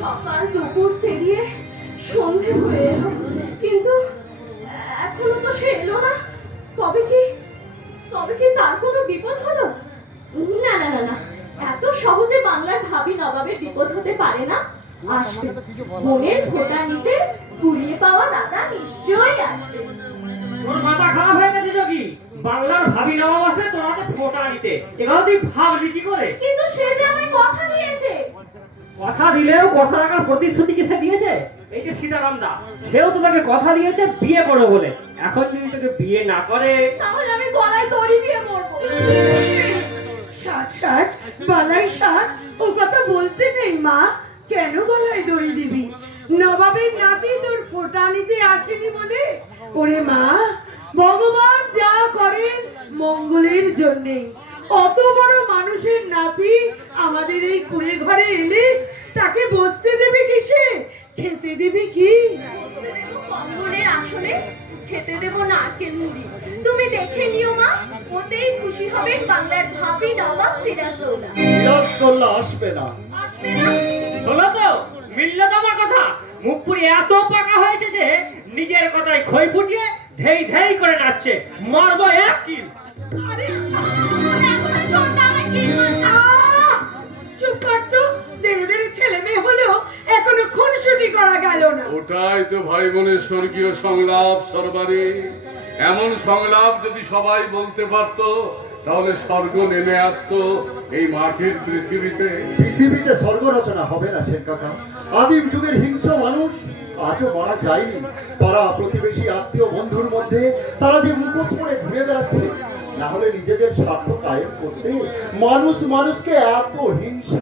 সকাল দুপুর পেরিয়ে সন্ধে হয়ে এলো, কিন্তু এখনো তো সে এলো না। তবে কি তার কোনো বিপদ হলো? না না না না, এত সহজে বাংলার ভাবি নবাবের বিপদ হতে পারে না। আসবে, বোনের ফোঁটা নিতে কুড়িয়ে পাওয়া দাদা নিশ্চয়ই আসবে। তোর মাথা খারাপ হয়ে গেছে যোগী, বাংলার ভাবি নবাব আসবে তোর হাতে ফোঁটা নিতে, এগুলো তুই ভাবলি কি করে? কিন্তু সে যে আমায় কথা দিয়েছে। কথা দিলেও কথা রাখার প্রতিশ্রুতি কি সে দিয়েছে? এই যে সীতারাম দা, সেও তো তাকে কথা দিয়েছে বিয়ে করবে বলে। এখন যদি তোকে বিয়ে না করে তাহলে আমি গলায় দড়ি দিয়ে মরবো। ষাট ষাট বালাই ষাট, ও কথা বলতে নেই মা। কেন গলায় দড়ি দিবি? নবাবের নাতি তোর ফোঁটা নিতে আসেনি বলে? ওরে মা, ভগবান যা করেন মঙ্গলের জন্যে। অত বড় মানুষের নাতি আমাদের এই কুড়ে ঘরে এলে তাকে বসতে দেবে কিসে? খেতে দিবি কি? বসতে দেবো কম্বলের আসলে, খেতে দেবো নারকেল মুড়ি। তুমি দেখে নিও মা, ওতেই খুশি হবেন বাংলার ভাবি নবাব সিরাজদৌল্লা। সিরাজদৌল্লা আসবে না। আসবে না? হলো তো, মিললো তো আমার কথা। মুখ পুরি এত পাকা হয়েছে যে নিজের কথায় খই ফুটিয়ে ধেই ধেই করে নাচছে। মারবো এক কিল। আরে এখনো ছোটটা আমায় কি মারলো? চুপ কর তো, দেড়ে দেড়ে ছেলে মেয়ে হলো এখনো খুনসুটি করা গেল না। ওটাই তো ভাই বোনের স্বর্গীয় সংলাপ সরবারি। এমন সংলাপ যদি সবাই বলতে পারতো তাহলে স্বর্গ নেমে আসতো এই মাটির পৃথিবীতে। পৃথিবীতে স্বর্গ রচনা হবে না শেখ কাকা। আদিম যুগের হিংস্র মানুষ আজও মারা যায়নি। পাড়া প্রতিবেশী আত্মীয় বন্ধুর মধ্যে তারা যে মুখোশ পরে ঘুরে বেড়াচ্ছে, না হলে নিজেদের স্বার্থ কায়েম করতে মানুষ মানুষকে এত হিংসা